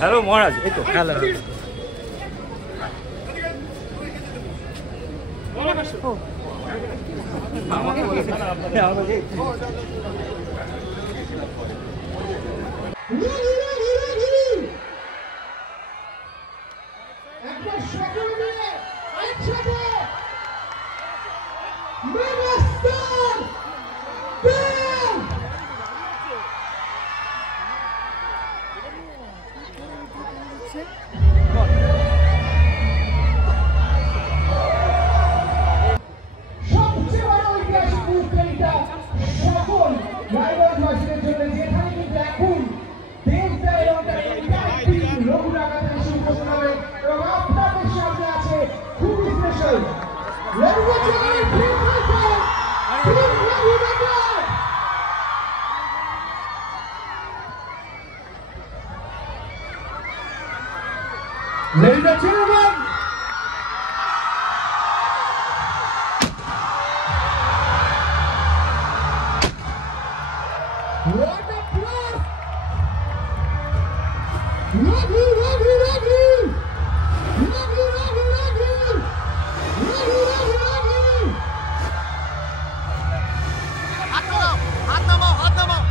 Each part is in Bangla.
হ্যালো মহারাজ, এই তো hello. Ladies and gentlemen, what a plus! Raghu, Raghu, Raghu! Raghu, Raghu, Raghu! Raghu, Raghu, Raghu! হাত নামাও, হাত নামাও, হাত নামাও।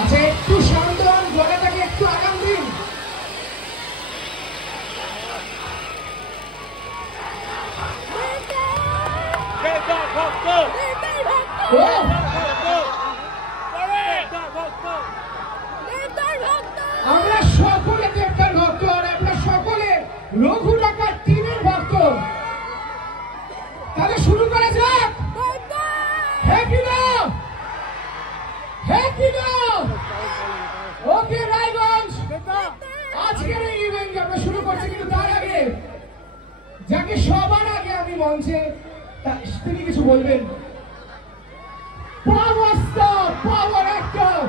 আচ্ছা, একটু শান্ত হন, গলাটাকে একটু আগাম দিন। আমরা সকলে দেবতার ভক্ত, আর আমরা সকলে রঘু ডাকাত টিমের ভক্ত। তাহলে শুরু করা যাক। Happy now, happy now. Okay Raiganj, আজকের এই ইভেন্ট আমরা শুরু করছি, কিন্তু তার আগে যাকে সবার আগে আমি মঞ্চে, তিনি কিছু বলবেন। পাওয়ার স্টার, পাওয়ার অ্যাক্টর,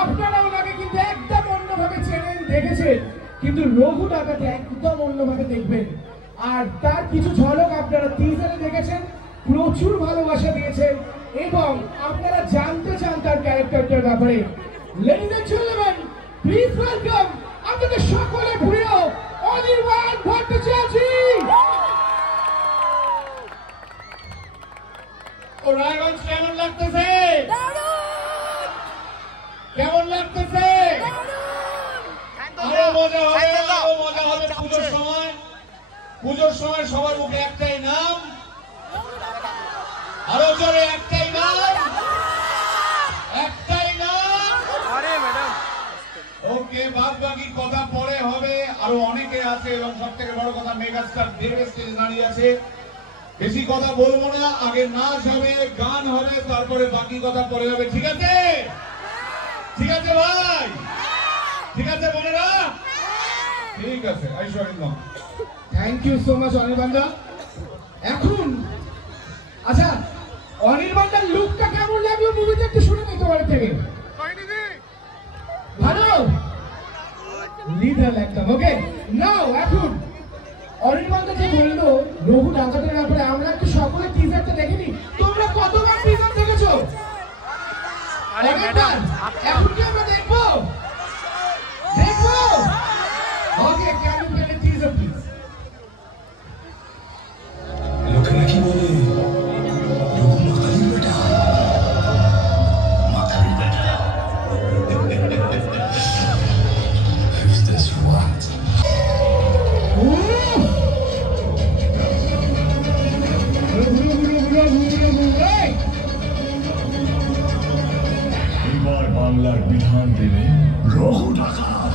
আপনারা ওনাকে কিন্তু একদম অন্যভাবে চেনেন, দেখেছেন, কিন্তু রঘু ডাকাতে একদম অন্যভাবে দেখবেন। আর তার কিছু ঝলক আপনারা টিজারে দেখেছেন, প্রচুর ভালোবাসা দিয়েছেন এবং আপনারা জানতে চান তার ক্যারেক্টারটার ব্যাপারে। Ladies and gentleman, please welcome আপনাদের সকলের প্রিয় অনির্বাণ ভট্টাচার্য। ও রায়গঞ্জ কেমন লাগতেছে? কেমন লাগতেছে? আরো মজা হবে, আরো মজা হবে পুজোর সময়। পুজোর সময় সবার মুখে একটাই নাম, আরো জোরে একটাই নাম, একটাই নাম। ওকে, বাদ বাকি কথা পরে হবে। আরো অনেকে আছে এবং সব থেকে বড় কথা মেগাস্টার দেবের স্টেজে দাঁড়িয়ে আছে। বেশি কথা বলবো না, আগে নাচ হবে, গান হবে, তারপরে বাকি কথা পরে হবে। ঠিক আছে? ঠিক আছে ভাই? ঠিক আছে বোনেরা? ঠিক আছে, আইসরিন্দম। থ্যাংক ইউ সো মাচ অনির্বাণদা। এখন আচ্ছা, অনির্বাণদার লুকটা কেমন লাগলো মুভিতে একটু শুনে নিতে পারে থেকে। ভালো লিডার একদম। ওকে, নাও এখন অনির্বাণদা যে বললো রঘু ডাকাতের ব্যাপারে, আমরা একটু সকলে টিজারটা দেখিনি। তোমরা কতবার টিজার দেখেছো? এখন কি আমরা দেখবো? দেখবো? Okay, can you play the teaser please? লোকেরা কি বলে, রঘু মাখালির বেটা, মাখালির বেটা। Who's this what? এবার বাংলার বিধান দেবে রঘু ডাকাত।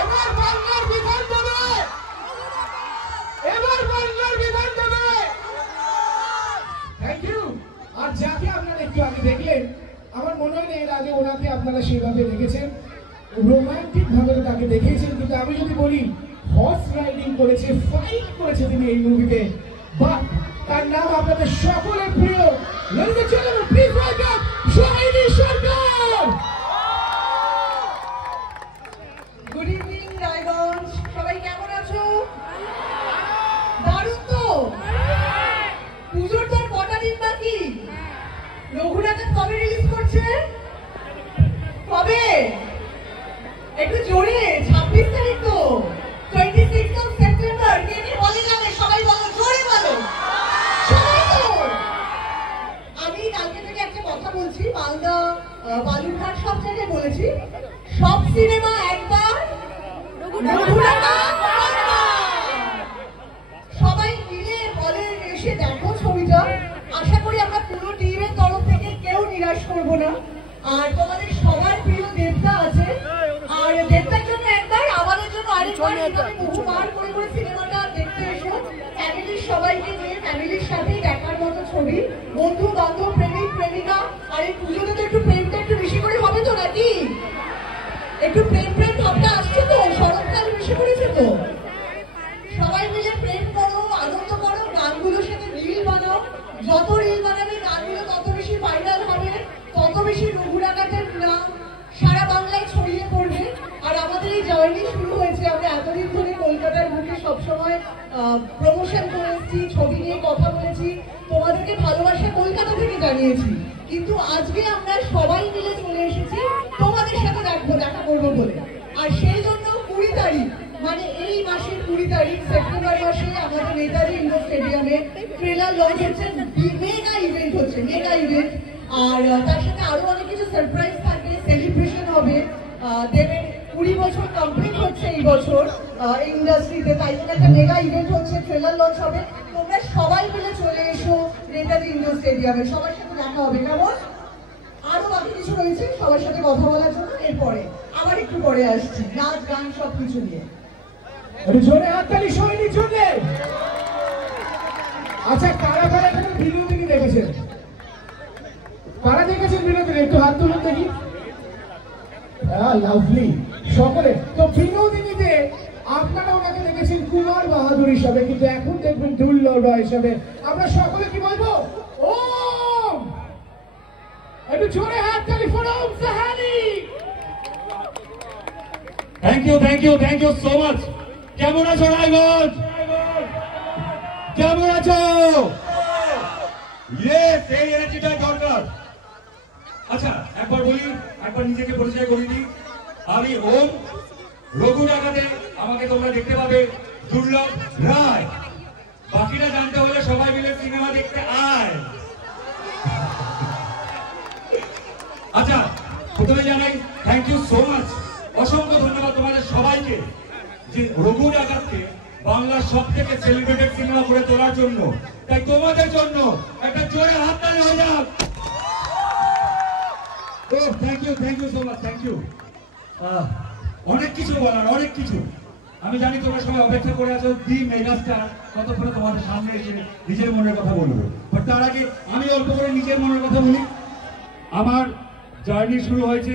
এবার বাংলার বিধান দেবে আপনারা সেভাবে দেখেছেন, রোমান্টিক ভাবে তাকে দেখিয়েছেন, কিন্তু আমি যদি বলি হর্স রাইডিং করেছে, ফাইট করেছে তিনি এই মুভিতে, বা তার নাম আপনাদের সকলের প্রিয়, ladies and gentlemen, please welcome shiny Sarkar. Good evening Raiganj, সবাই কেমন আছো? দারুণ তো। পুজোর তো আর কটা দিন বাকি। রঘুনাথন কবে রিলিজ করছে? কবে? একটু জোরে, 26 তারিখ তো, 26 of September। কে কে বলে যাবে? সবাই বলো, জোরে বলো। সবাই তো। আমি কালকে থেকে একটা কথা বলছি, মালদা বালুরঘাট সব জায়গায় বলেছি, সব সিনেমা একবার, সবাই মিলে হলে এসে দেখো ছবিটা। আশা করি আমরা পুরো টিমের তরফ থেকে কেউ নিরাশ করবো না। আর তোমাদের সবার প্রিয় দেবদা আছে, আর দেবদার জন্য একবার, আমাদের জন্য আরেকবার, এভাবে বহুবার করে করে সিনেমাটা দেখতে এসো। ফ্যামিলির সবাইকে নিয়ে, ফ্যামিলির সাথে দেখার মতো ছবি, বন্ধু বান্ধব, প্রেমিক প্রেমিকা। আর এই পুজোতে তো একটু প্রেমটা একটু বেশি করে হবে তো নাকি? একটু প্রেম প্রেম ভাবটা আসছে তো, শরৎকাল বেশি করেছে তো। সবাই মিলে প্রেম করো, আনন্দ করো, গানগুলোর সাথে রিল বানাও। যত রিল বানাবে গানগুলো তত বেশি ভাইরাল হবে, তত বেশি রঘুনাথের নাম সারা বাংলায় ছড়িয়ে পড়বে। আর আমাদের এই জার্নি শুরু হয়েছে, আমরা এতদিন ধরে কলকাতার বুকে সবসময় প্রমোশন করে এসেছি, ছবি নিয়ে কথা বলেছি, তোমাদেরকে ভালোবাসা কলকাতা থেকে জানিয়েছি। কিন্তু আজকে আমরা সবাই মিলে চলে এসেছি তোমাদের সাথে দেখা করবো বলে। আর সেই জন্য 20 তারিখ, মানে এই মাসের 20 তারিখ সেপ্টেম্বর মাসে আমাদের নেতাজি ইন্ডোর স্টেডিয়ামে ট্রেলার লঞ্চ হচ্ছে, মেগা ইভেন্ট হচ্ছে, মেগা ইভেন্ট। আর তার সাথে আরো অনেক কিছু সারপ্রাইজ থাকবে, সেলিব্রেশন হবে। দেবের 20 বছর কমপ্লিট হচ্ছে এই বছর ইন্ডাস্ট্রিতে, তাই জন্য একটা মেগা ইভেন্ট হচ্ছে, ট্রেলার লঞ্চ হবে। তোমরা সবাই মিলে চলে এসো নেতাজি ইন্ডোর স্টেডিয়ামে, সবার সাথে দেখা হবে। কেমন? আরো বাকি কিছু রয়েছে সবার সাথে কথা বলার জন্য, এরপরে আবার একটু পরে আসছি, নাচ গান সবকিছু নিয়ে। একটু জোরে হাততালি শাইনির জন্য। আচ্ছা, কারা কারা এখানে বিনোদিনী দেখেছেন? কারা দেখেছেন বিনোদিনী? একটু হাত তুলুন দেখি। লাভলি সকলে। তো বিনোদিনীতে আপনারা ওনাকে দেখেছেন কুমার বাহাদুর হিসাবে, কিন্তু এখন দেখবেন দুর্লভ রয় হিসাবে। আমরা সকলে কি বলবো? ওম। একটু জোরে হাততালি for Om Sahani. Thank you so much. কেমন আছো রায়গঞ্জ? কেমন আছো? এই এনার্জিটাই দরকার। আচ্ছা, একবার বলি, একবার নিজেকে পরিচয় করে দিই। আমি ওম। রঘুনাথে আমাকে তোমরা দেখতে পাবে দুর্লভ রায়। বাকিটা জানতে হলে সবাই মিলে সিনেমা দেখতে আয়। আচ্ছা, প্রথমে জানাই থ্যাংক ইউ সো মাচ, অসংখ্য ধন্যবাদ তোমাদের সবাইকে, যে রঘু ডাকাতকে বাংলার সব থেকে সেলিব্রেটেড সিনেমা করে তোলার জন্য। তাই তোমাদের জন্য একটা জোরে হাততালি হয়ে যাক। Thank you so much, thank you. অনেক কিছু বলার, অনেক কিছু। আমি জানি তোমরা সবাই অপেক্ষা করে আছো দি মেগাস্টার কতক্ষণে তোমাদের সামনে এসে নিজের মনের কথা বলবো। বাট তার আগে আমি অল্প করে নিজের মনের কথা বলি। আমার জার্নি শুরু হয়েছে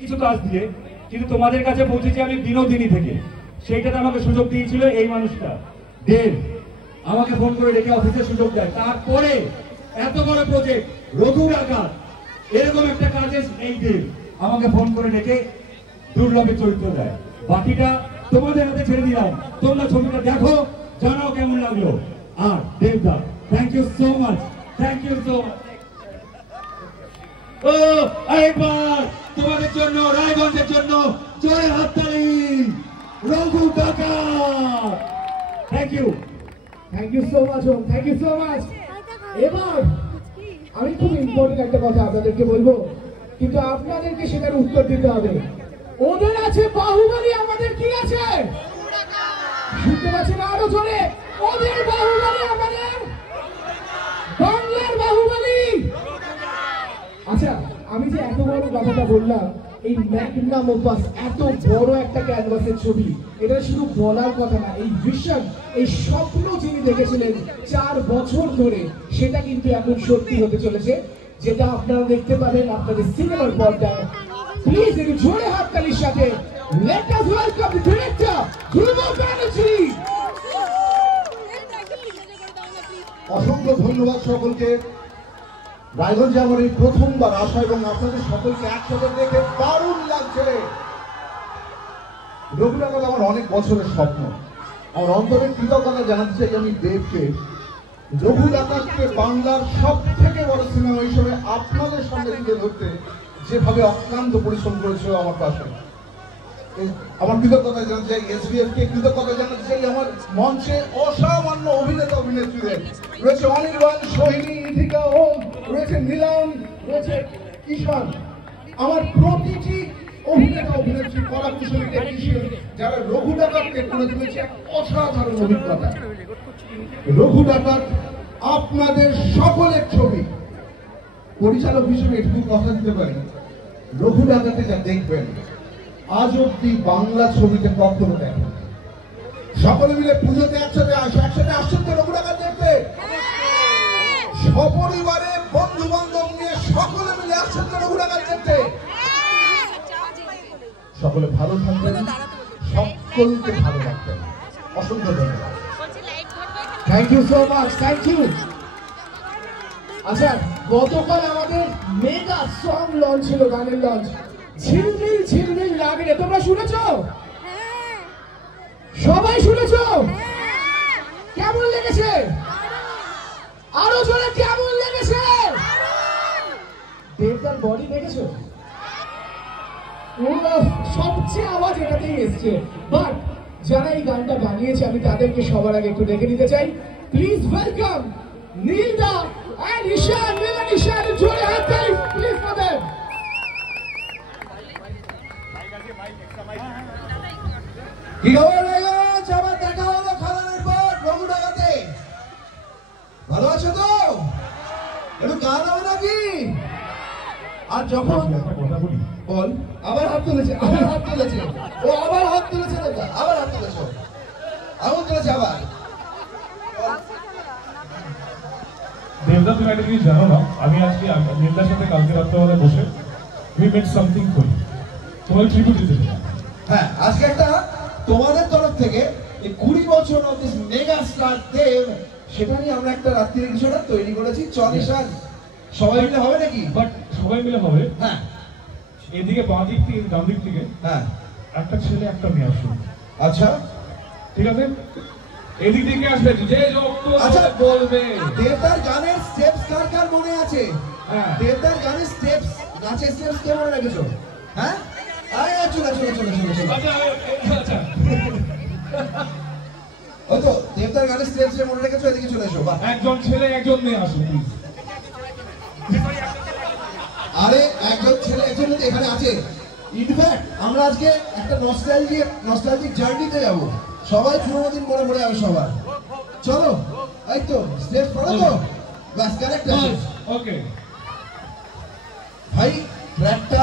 কিছু কাজ দিয়ে, কিন্তু তোমাদের কাছে পৌঁছেছি আমি বিনোদিনী থেকে। সেইটাতে আমাকে সুযোগ দিয়েছিল এই মানুষটা, দেব। আমাকে ফোন করে ডেকে অফিসে সুযোগ দেয়। তারপরে এত বড় প্রজেক্ট রঘু ডাকাত, এরকম একটা কাজে এই দেব আমাকে ফোন করে ডেকে দুর্লভের চরিত্র দেয়। বাকিটা তোমাদের হাতে ছেড়ে দিলাম। তোমরা ছবিটা দেখো, জানাও কেমন লাগলো। আর দেবদা, thank you so much, thank you so much. ও একবার তোমাদের জন্য, রায়গঞ্জের জন্য জয় হাততালি। Raghu Dakat, thank you so much Om, thank you so much. এবার আমি খুব ইম্পর্টেন্ট একটা কথা আপনাদেরকে বলবো, কিন্তু আপনাদেরকে সেটার উত্তর দিতে হবে। ওদের আছে বাহুবলী, আমাদের কি আছে? শুনতে পাচ্ছেন আরো জোরে? ওদের বাহুবলী, আমাদের বাংলার বাহুবলী। আচ্ছা, আমি যে এত বড় কথাটা বললাম, এই ম্যাগনাম ওপাস, এত বড় একটা ক্যানভাসের ছবি, এটা শুধু বলার কথা না। এই ভিশন, এই স্বপ্ন যিনি দেখেছিলেন 4 বছর ধরে, সেটা কিন্তু এখন সত্যি হতে চলেছে, যেটা আপনারা দেখতে পাবেন আপনাদের সিনেমার পর্দায় প্লিজ একটু জোরে হাততালির সাথে let us welcome the director Dhruba Banerjee. অসংখ্য ধন্যবাদ সকলকে। রায়গঞ্জে আমার এই প্রথমবার আসা এবং আপনাদের সকলকে একসাথে দেখে দারুণ লাগছে। রঘুনাথ আমার অনেক বছরের স্বপ্ন। আমার অন্তরের কৃতজ্ঞতা জানাতে চাই আমি দেবকে, রঘুনাথকে বাংলার সব থেকে বড় সিনেমা হিসেবে আপনাদের সামনে তুলে ধরতে যেভাবে অক্লান্ত পরিশ্রম করেছিল আমার পাশে। আমার কৃতজ্ঞতা জানাতে চাই এসবিএফ কে, কৃতজ্ঞতা জানাতে চাই আমার মঞ্চে অসামান্য অভিনেতা অভিনেত্রীদের। রয়েছে অনির্বাণ, সোহিনী, ইথিকা ওম, রয়েছে নীলম, রয়েছে ঈশান। আমার প্রতিটি অভিনেতা অভিনেত্রী, কলাকুশলী, টেকনিশিয়ান যারা রঘু ডাকাতকে করে তুলেছে এক অসাধারণ অভিজ্ঞতা। রঘু ডাকাত আপনাদের সকলের ছবি। পরিচালক হিসেবে এটুকু কথা দিতে পারি, রঘু ডাকাতে যা দেখবেন আজ অব্দি বাংলা ছবিতে কখনো দেখেন। সকলে মিলে পুজোতে একসাথে আসছেন তো রঘু ডাকাত দেখতে? সপরিবারে বন্ধু বান্ধব নিয়ে সকলে মিলে আসছেন তো রঘু ডাকাত দেখতে? সকলে ভালো থাকবেন, সকলকে ভালো রাখবেন। অসংখ্য ধন্যবাদ। Thank you so much, thank you. আচ্ছা, গতকাল আমাদের মেগা সং লঞ্চ ছিল, গানের লঞ্চ। ঝিলমিল ঝিলমিল লাগে, তোমরা শুনেছো? সবাই শুনেছো? কেমন লেগেছে? আরো জোরে কেমন লেগেছে? দেবদার বডি দেখেছো? সবচেয়ে আওয়াজ এটাতেই এসছে। বাট যারা এই গানটা বানিয়েছে আমি তাদেরকে সবার আগে একটু দেখে নিতে চাই। প্লিজ ওয়েলকাম নীলদা এন্ড ঈশান। নীল এন্ড ঈশান, জোরে হাততালি প্লিজ ফর देम। কি খবর রায়গঞ্জ? আবার দেখা হলো খালানের পর রঘু ডাকাতে। ভালো আছো তো? একটু গান হবে নাকি? আর যখন বল, আবার হাত তুলেছে, আবার হাত তুলেছে, ও আবার হাত তুলেছে, দাদা আবার হাত তুলেছে, আবার তুলেছে আবার। দেবদা, তুমি একটা জিনিস জানো না, আমি আজকে নীলদার সাথে কালকে রাত্রেবেলা বসে উই মেড সামথিং করি, তোমাকে ট্রিবিউট দিতে চাই। হ্যাঁ, আজকে একটা তোমাদের তরফ থেকে এই 20 বছর অফ দিস মেগা স্টার দেব, সেটা নিয়ে আমরা একটা রাত্রির কিছু একটা তৈরি করেছি। চল ঈশান, সবাই মিলে হবে নাকি? বাট সবাই মিলে হবে। হ্যাঁ, এদিকে বাঁ দিক থেকে ডান দিক থেকে হ্যাঁ, একটা ছেলে একটা মেয়ে আসবে, আচ্ছা ঠিক আছে? এদিক থেকে আসবে, যে যত আচ্ছা বলবে। দেবদার গানের স্টেপস কার কার মনে আছে? হ্যাঁ। দেবদার গানের স্টেপস, নাচের স্টেপস কে মনে রেখেছো? হ্যাঁ, আয় চলে চলে চলে চলে চলে। আচ্ছা আচ্ছা, ওই তো দেবদার গানের স্টেপস মনে রেখেছো, এদিকে চলে এসো। বাহ, একজন ছেলে একজন মেয়ে আসবে প্লিজ। আরে একজন ছেলে একজন মেয়ে এখানে আছে। ইনফ্যাক্ট আমরা আজকে একটা নস্টালজিক জার্নিতে যাব। সবাই পুরোনো দিন মনে পড়ে যাবে সবার। চলো, এই তো স্টেপ করো তো, ব্যাস কারেক্ট আছে। ওকে ভাই, ট্র্যাকটা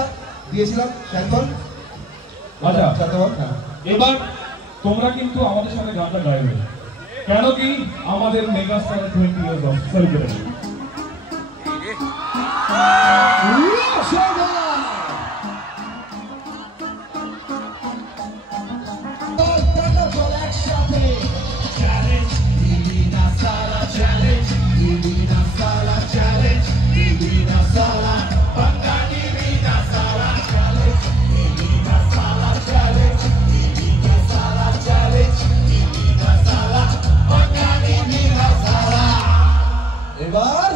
দিয়েছিলাম শান্তন। আচ্ছা, শান্তন, হ্যাঁ। এবার তোমরা কিন্তু আমাদের সাথে গানটা গাইবে, কেন কি আমাদের mega star 20 years of celebration. এবার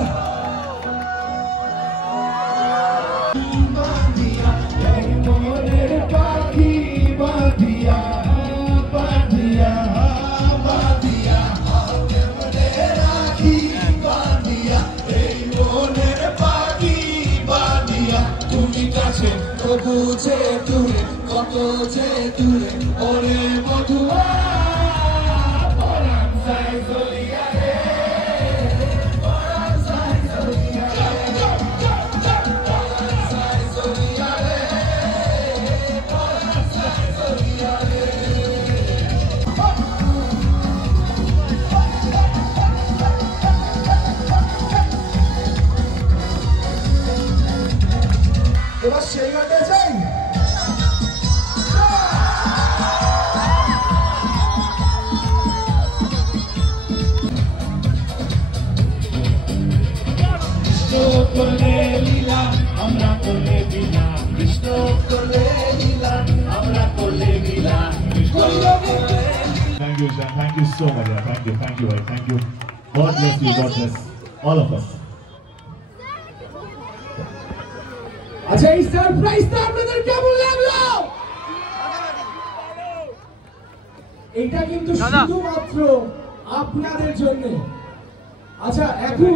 বুঝে দূরে কত যে দূরে ওরে মধুয়া পরাণ যায় জলিয়া রে পরাণ যায় জলিয়া রে পরাণ যায় জলিয়া রে পরাণ যায় জলিয়া রে। এবার সেই গানটা চাই। Thank you, Shan. Thank you so much. Yeah. Thank you, bhai. Thank you. God bless you. God bless all of us. আচ্ছা এই সারপ্রাইজটা আপনাদের কেমন লাগলো? এটা কিন্তু শুধুমাত্র আপনাদের জন্য। আচ্ছা এখন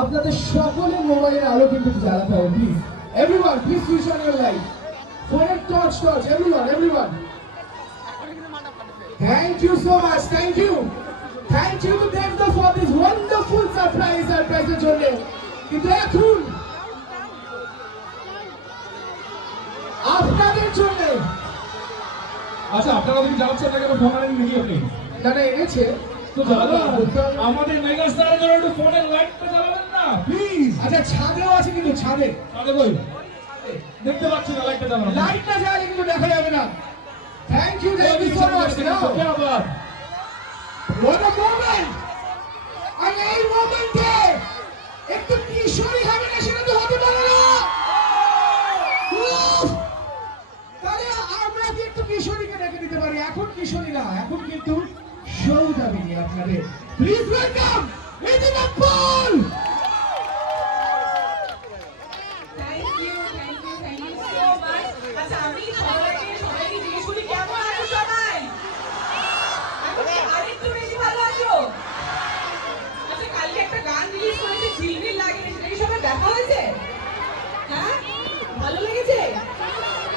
আপনাদের সকলের মোবাইলের আলো কিন্তু জ্বালাতে হবে please. Everyone please switch on your light. ফোনের torch everyone. Thank you so much. Thank you to Devda for this wonderful surprise এর জন্য। কিন্তু এখন আপনাদের জন্য। আচ্ছা আপনারা যদি যাচ্ছেন না কেন ফোন আনেন নাকি আপনি? না এনেছে তো জ্বালান আমাদের মেগা স্টারের জন্য একটু ফোনের লাইটটা জ্বালাবেন না প্লিজ। আচ্ছা ছাদেও আছে কিন্তু ছাদে কই দেখতে পাচ্ছি না লাইটটা জ্বালানো। লাইটটা জ্বালালে কিন্তু দেখা যাবে না। Thank you so much. What a moment! আর এই মোমেন্টে একটু কিশোরী হবে না সেটা তো হতে পারে না। তাহলে আমরা কি একটু কিশোরীকে ডেকে দিতে পারি? এখন কিশোরী না, এখন কিন্তু সৌদামিনী আপনাদের। Please welcome Ridhima Paul. Thank you so much. আচ্ছা আমি সবাইকে জিজ্ঞেস করি কেমন আছো সবাই? আরেকটু বেশি ভালো আছো? আচ্ছা কালকে একটা গান রিলিজ করেছে ঝিলমিল লাগে, সেটা কি সবার দেখা হয়েছে? হ্যাঁ ভালো লেগেছে?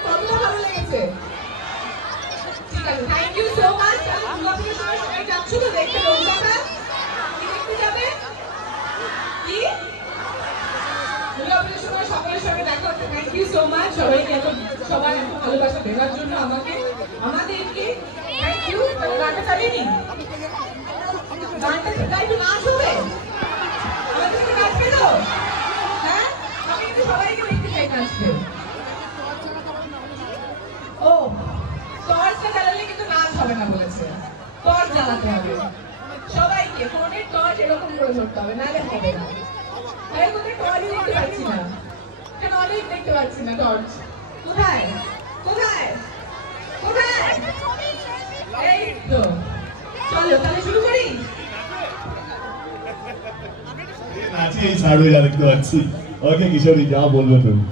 কতটা ভালো লেগেছে? ঠিক আছে থ্যাংক ইউ সো মাচ। দুর্গাপুজোর সময় সবাই যাচ্ছ তো দেখতে? রোজগার কি দেখতে যাবে? কি দুর্গাপুজোর সময় সকলের সঙ্গে দেখা হচ্ছে। থ্যাংক ইউ সো মাচ সবাইকে সবার এত ভালোবাসা দেওয়ার জন্য আমাদেরকে থ্যাংক ইউ। গানটা চালিয়ে নি, গানটা একটু নাচ হবে, আমাদের সাথে নাচবে তো? হ্যাঁ আমি কিন্তু সবাইকে দেখতে চাই নাচতে। ও টর্চটা জ্বালালে কিন্তু নাচ হবে না বলেছে, টর্চ জ্বালাতে হবে সবাইকে। ফোনের টর্চ এরকম করে ধরতে হবে, নাহলে হবে না। তাই কোথায় টর্চ দেখতে পাচ্ছি না, কেন অনেক দেখতে পাচ্ছি না টর্চ। কোথায় কোথায় কোথায়? এই তো চলো তাহলে শুরু করি। নাচি এই ছাড়বে যা দেখতে পাচ্ছি। ওকে কিশোরী যা বলবো তুমি।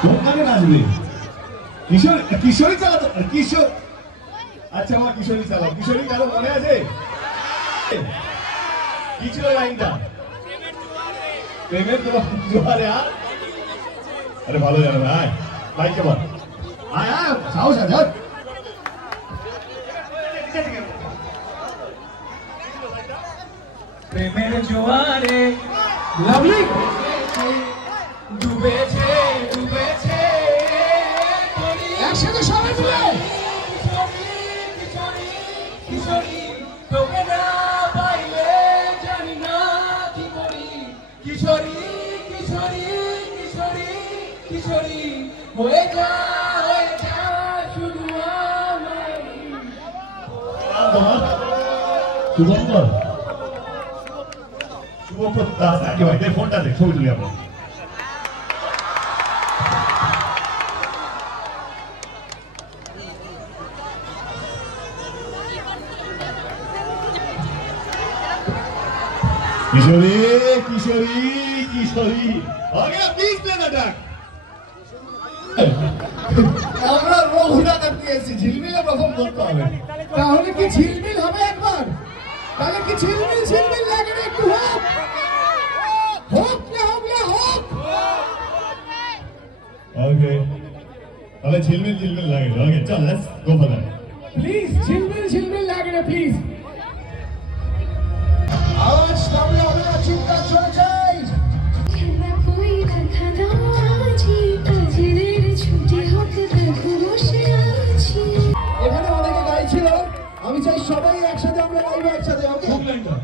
কোনখানে নাচবে? কিশোরী চালাতো কিশোর। আচ্ছা আমার কিশোরী চালাও। কিশোরী কারো মনে আছে কি ছিল লাইনটা? প্রেমের জোয়ারে। আর আরে ভালো জানো না। আয় বাইকে বল। আয় সাহস আছে। প্রেমের জোয়ারে লাভলি ডুবেছে একসাথে সবাই মিলে কিশোরী তোকে না পাইলে জানি না কি করি। কিশোরী হয়ে যা শুধু শুভঙ্কর দাস একেবারে ফোনটা দেখ, ছবি তুলি আমরা। কিশোরী আগে প্লিজ প্লে দ্য ট্র্যাক। আমরা রঘুনাথ পেয়েছি, ঝিলমিলে পারফর্ম করতে হবে। তাহলে কি ঝিলমিল হবে একবার? তাহলে কি ঝিলমিল লাগে না? একটু হোক না হোক। ওকে তাহলে ঝিলমিল লাগে। ওকে চল let's go for that. Please ঝিলমিল লাগে না প্লিজ। আওয়াজ তাহলে হবে না, চুপচাপ চলে যাই। এখানে অনেকে গাইছিল, আমি চাই সবাই একসাথে আমরা গাইবো একসাথে। ওকে হুক লাইনটা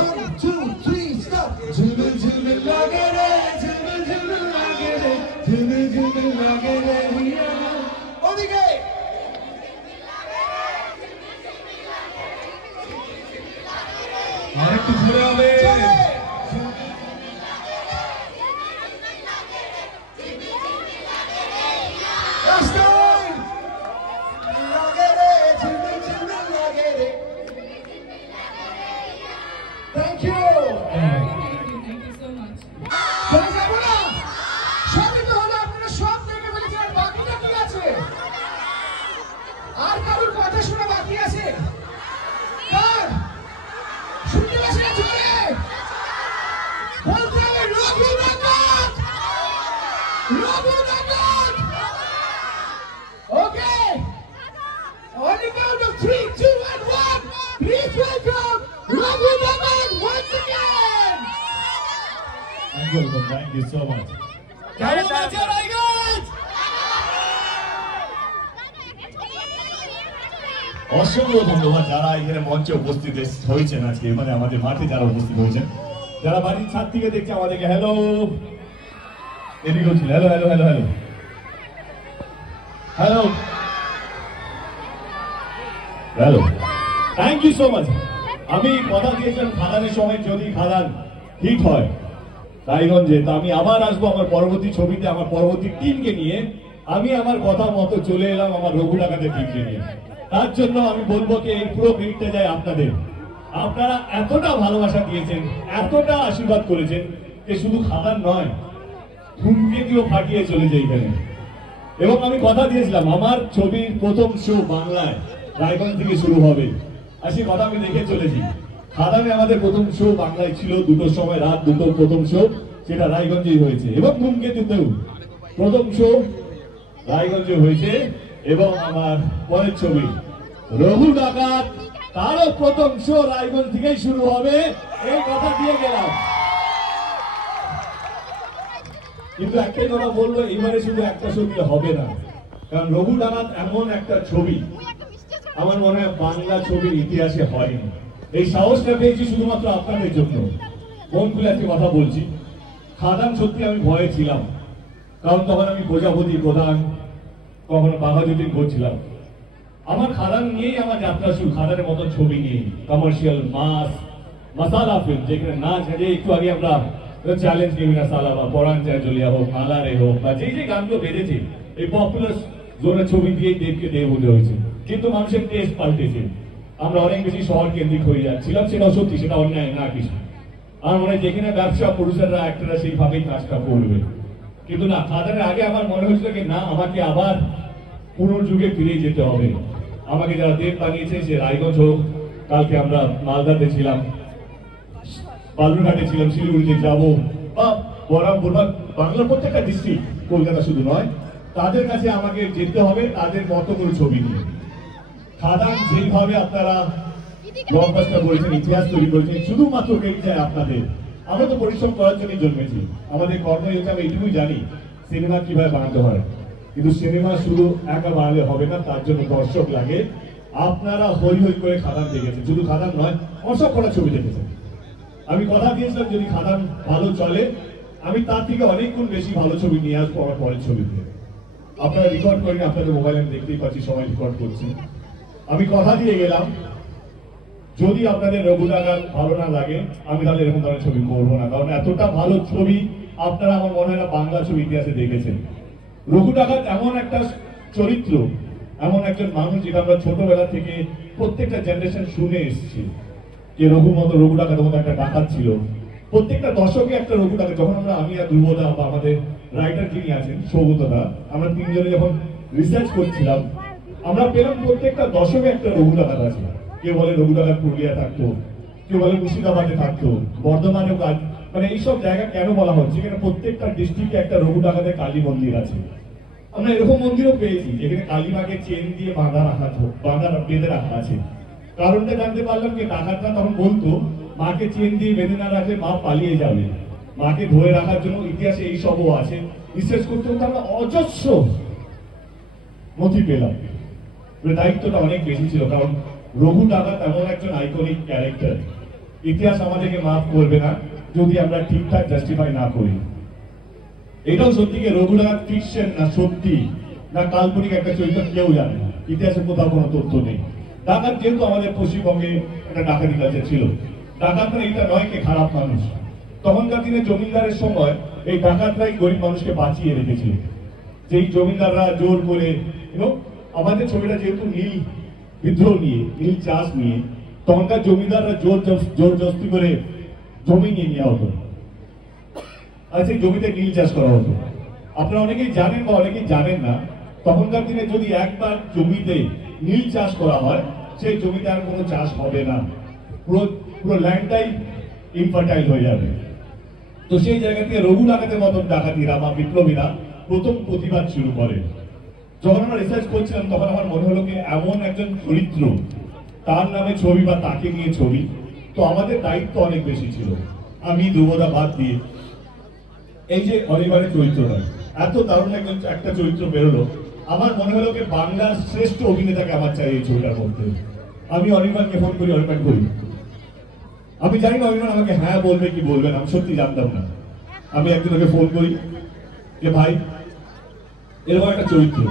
1 2 3 স্টার্ট। ঝিলমিল লাগে রে, ঝিলমিল লাগে রে, ঝিলমিল লাগে রে। ওদিকে আরেকটু ঘুরে হবে। ডাকাত ওকে on the count of 3, 2 and 1 please welcome Raghu Dagat once again. Thank you so much. কেমন আছে রায়গঞ্জ? অসংখ্য ধন্যবাদ যারা এখানে মঞ্চে উপস্থিত হয়েছেন আজকে, মানে আমাদের মাঠে যারা উপস্থিত হয়েছেন, যারা বাড়ির ছাদ থেকে দেখছে আমাদেরকে হ্যালো এদিকে হচ্ছিল, hello hello hello hello hello hello thank you so much. আমি কথা দিয়েছিলাম খাদানের সময় যদি খাদান হিট হয় রায়গঞ্জে, তা আমি আবার আসবো আমার পরবর্তী ছবিতে আমার পরবর্তী টিমকে নিয়ে। আমি আমার কথা মতো চলে এলাম আমার রঘু ডাকাতের টিমকে নিয়ে। তার জন্য আমি বলবো কি এই পুরো ক্রেডিটটা যায় আপনাদের। আপনারা এতটা ভালোবাসা দিয়েছেন, এতটা আশীর্বাদ করেছেন যে শুধু খাদান নয়, ধূমকেতুও ফাটিয়ে চলে যায় এখানে। এবং আমি কথা দিয়েছিলাম আমার ছবির প্রথম শো বাংলায় রায়গঞ্জ থেকে শুরু হবে, আর সেই কথা আমি দেখে চলেছি। খাদানে আমাদের প্রথম শো বাংলায় ছিল 2টোর সময়, রাত 2টোর প্রথম শো, সেটা রায়গঞ্জেই হয়েছে। এবং ধূমকেতুতেও প্রথম শো রায়গঞ্জে হয়েছে। এবং আমার পরের ছবি রঘু ডাকাত, তারও প্রথম শো রায়গঞ্জ থেকেই শুরু হবে, এই কথা দিয়ে গেলাম। কিন্তু একটাই কথা বলবো, এবারে শুধু একটা শো দিলে হবে না, কারণ রঘু ডাকাত এমন একটা ছবি আমার মনে হয় বাংলা ছবির ইতিহাসে হয়নি। এই সাহসটা পেয়েছি শুধুমাত্র আপনাদের জন্য। মন খুলে আজকে কথা বলছি। খাদান সত্যি আমি ভয়ে ছিলাম, কারণ তখন আমি প্রজাপতি প্রধান, কখনো বাঘাযতীন করছিলাম। আমার খাদান নিয়েই আমার যাত্রা শুরু, খাদানের মতো ছবি নিয়ে, কমার্শিয়াল মাস মশালা ফিল্ম, যেখানে নাচ আছে। একটু আগে আমরা চ্যালেঞ্জ নিবিনা সালা বা পরাণ চায় জলিয়া হোক, মালারে হোক, বা যে যে গানগুলো বেঁধেছে এই পপুলার জোনের ছবি দিয়েই দেবকে দেব বলে হয়েছে। কিন্তু মানুষের টেস্ট পাল্টেছে, আমরা অনেক বেশি শহর কেন্দ্রিক হয়ে যাচ্ছিলাম, সেটাও সত্যি, সেটা অন্যায় না কিছু। আমার মনে হয় যেখানে ব্যবসা প্রডিউসাররা অ্যাক্টররা সেইভাবেই কাজটা করবে। কিন্তু না, খাদানের আগে আমার মনে হয়েছিল কি না, আমাকে আবার পুনর্যুগে ফিরে যেতে হবে। আমাকে যারা দেব বানিয়েছে, সে রায়গঞ্জ হোক, কালকে আমরা মালদাতে ছিলাম, বালুরঘাটে ছিলাম, শিলিগুড়িতে যাবো, বা বহরমপুর বা বাংলার প্রত্যেকটা ডিস্ট্রিক্ট, কলকাতা শুধু নয়, তাদের কাছে আমাকে যেতে হবে তাদের মতো করে ছবি নিয়ে। খাদান যেইভাবে আপনারা ব্লকবাস্টার করেছেন, ইতিহাস তৈরি করেছেন, শুধুমাত্র ক্রেডিট যায় আপনাদের। আমরা তো পরিশ্রম করার জন্যই জন্মেছি, আমাদের কর্মই হচ্ছে আমি এইটুকুই জানি সিনেমা কিভাবে বানাতে হয়। কিন্তু সিনেমা শুধু একা বানালে হবে না, তার জন্য দর্শক লাগে। আপনারা হই হই করে খাদান দেখেছেন, শুধু খাদান নয়, অসব করা ছবি দেখেছেন। আমি কথা দিয়েছিলাম যদি খাদান ভালো চলে, আমি তার থেকে অনেক গুণ বেশি ভালো ছবি নিয়ে আসবো আমার পরের ছবিতে। আপনারা রেকর্ড করেন, আপনাদের মোবাইলে আমি দেখতেই পাচ্ছি সবাই রেকর্ড করছে। আমি কথা দিয়ে গেলাম যদি আপনাদের রঘু ডাকাত ভালো না লাগে, আমি তাহলে এরকম ধরনের ছবি করবো না, কারণ এতটা ভালো ছবি আপনারা আমার মনে হয় না বাংলা ছবি ইতিহাসে দেখেছেন। রঘু ডাকাত এমন একটা চরিত্র, এমন একজন মানুষ যেটা আমরা ছোটবেলা থেকে প্রত্যেকটা জেনারেশন শুনে এসেছি যে রঘু ডাকাতের মতো একটা ডাকাত ছিল। প্রত্যেকটা দশকে একটা রঘু ডাকাত। যখন আমি আর ধ্রুবদা বা আমাদের রাইটার যিনি আছেন সৌগতদা, আমরা তিনজনে যখন রিসার্চ করছিলাম, আমরা পেলাম প্রত্যেকটা দশকে একটা রঘু ডাকাত আছে। কেউ বলে রঘু ডাকাত পুরুলিয়া থাকতো, কেউ বলে মুর্শিদাবাদে থাকতো, বর্ধমানেও কাজ, মানে এইসব জায়গা কেন বলা হচ্ছে, এখানে প্রত্যেকটা ডিস্ট্রিক্টে একটা রঘু ডাকাতের কালী মন্দির আছে। আমরা এরকম মন্দিরও পেয়েছি যেখানে কালীমাকে চেন দিয়ে বেঁধে রাখা আছে। কারণটা জানতে পারলাম যে ডাকাতরা তখন বলতো মাকে চেন দিয়ে বেঁধে না রাখলে মা পালিয়ে যাবে, মাকে ধরে রাখার জন্য ইতিহাসে এই সবও আছে। রিসার্চ করতে করতে আমরা অজস্র নথি পেলাম। দায়িত্বটা অনেক বেশি ছিল, কারণ রঘু ডাকাত এমন একজন আইকনিক ক্যারেক্টার, ইতিহাস আমাদেরকে মাফ করবে না যদি আমরা ঠিকঠাক জাস্টিফাই না করি। এটাও সত্যি রঘু ডাকাত ফিকশন না সত্যি না কাল্পনিক একটা চরিত্র কেউ জানে না, ইতিহাসে কোথাও কোনো তথ্য নেই। ডাকাত যেহেতু আমাদের পশ্চিমবঙ্গে একটা ডাকাতি কালচার ছিল, ডাকাত মানে এটা নয় কে খারাপ মানুষ। তখনকার দিনে জমিদারের সময় এই ডাকাতরাই গরিব মানুষকে বাঁচিয়ে রেখেছিল। যেই জমিদাররা জোর করে, এবং আমাদের ছবিটা যেহেতু নীল বিদ্রোহ নিয়ে, নীল চাষ নিয়ে, তখনকার জমিদাররা জোর জস্তি করে জমি নিয়ে নেওয়া হতো, আর সেই জমিতে নীল চাষ করা হতো। আপনারা অনেকেই জানেন বা অনেকেই জানেন না, তখনকার দিনে যদি একবার জমিতে নীল চাষ করা হয়, সেই জমিতে আর কোনো চাষ হবে না, পুরো ল্যান্ডটাই ইনফার্টাইল হয়ে যাবে। তো সেই জায়গা থেকে রঘু ডাকাতের মতন ডাকাতিরা বা বিপ্লবীরা প্রথম প্রতিবাদ শুরু করে। যখন আমরা রিসার্চ করছিলাম তখন আমার মনে হলো কি এমন একজন চরিত্র, তার নামে ছবি বা তাকে নিয়ে ছবি, তো আমাদের দায়িত্ব অনেক বেশি ছিল। আমি ধ্রুবদা বাদ দিয়ে এই যে অনিবারের চরিত্রটা, এত দারুণ একটা চরিত্র বেরোলো, আমার মনে হলো কি বাংলার শ্রেষ্ঠ অভিনেতাকে আমার চাই এই ছবিটার মধ্যে। আমি অনির্বাণকে ফোন করি, অনির্বাণ করি, আমি জানি না অনির্বাণ আমাকে হ্যাঁ বলবে কি বলবে না, আমি সত্যি জানতাম না। আমি একদিন ওকে ফোন করি যে ভাই এরকম একটা চরিত্র,